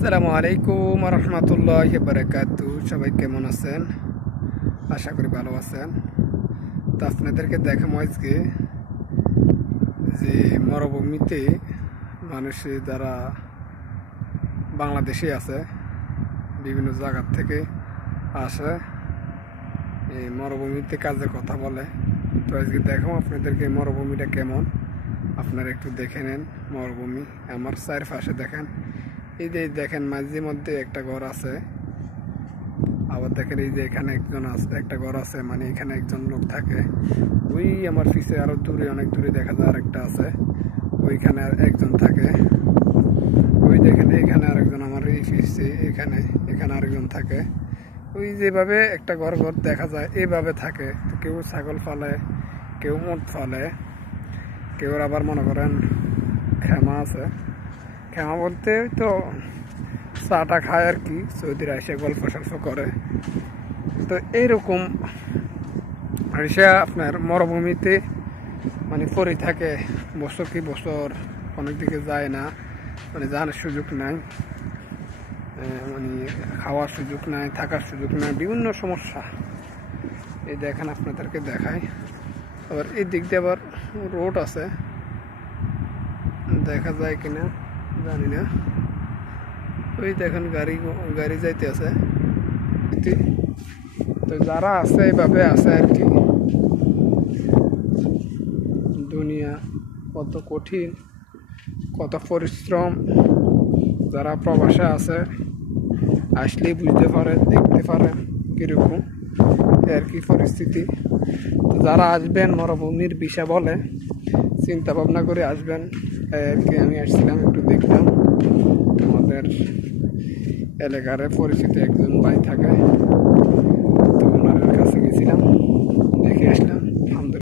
আসসালামু আলাইকুম রহমতুল্লাহি বারাকাতু। সবাই কেমন আছেন? আশা করি ভালো আছেন। তো আপনাদেরকে দেখাবো আজকে যে মরুভূমিতে মানুষের যারা বাংলাদেশে আছে বিভিন্ন জায়গা থেকে আসে এই মরুভূমিতে কাজের কথা বলে। তো আজকে দেখাবো আপনাদেরকে মরুভূমিটা কেমন, আপনারা একটু দেখে নেন। মরুভূমি আমার চারপাশে দেখেন, এই যে দেখেন মাঝে মধ্যে একটা ঘর আছে, আবার দেখেন এই যে এখানে একজন আছে, একটা ঘর আছে, মানে এখানে একজন লোক থাকে। ওই আমার পিছে আরো দূরে, অনেক দূরে দেখা যায় আরেকটা আছে, ওইখানে আর একজন থাকে। ওই দেখেন এখানে আরেকজন, আমার এই পিছে এখানে এখানে আরেকজন থাকে। ওই যেভাবে একটা ঘর ঘর দেখা যায় এইভাবে থাকে। কেউ ছাগল ফালে, কেউ উট ফালে, কেউ আবার মনে করেন খেমা আছে। খেমা বলতে তো চাটা খায় আর কি, সৌদিরা এসে গল্প সল্প করে। তো এইরকম এসে আপনার মরুভূমিতে মানে পড়ে থাকে বছর কি বছর, অনেক দিকে যায় না, মানে জানার সুযোগ নাই, মানে খাওয়ার সুযোগ নাই, থাকার সুযোগ নাই, বিভিন্ন সমস্যা। এই দেখেন আপনাদেরকে দেখায়। আবার এই দিক দিয়ে আবার রোড আছে, দেখা যায় কিনা জানি না। ওই দেখেন গাড়ি গাড়ি যাইতে আছে। তো যারা আছে এইভাবে আছে আর কি। দুনিয়া কত কঠিন, কত পরিশ্রম, যারা প্রবাসে আছে আসলেই বুঝতে পারে, দেখতে পারে কিরকম আর কি পরিস্থিতি। যারা আসবেন মরুভূমির বিষয় বলে চিন্তা ভাবনা করে আসবেন আর কি। আমি আসছিলাম একটু দেখলাম, আমাদের এলাকার পরিচিত একজন ভাই থাকে,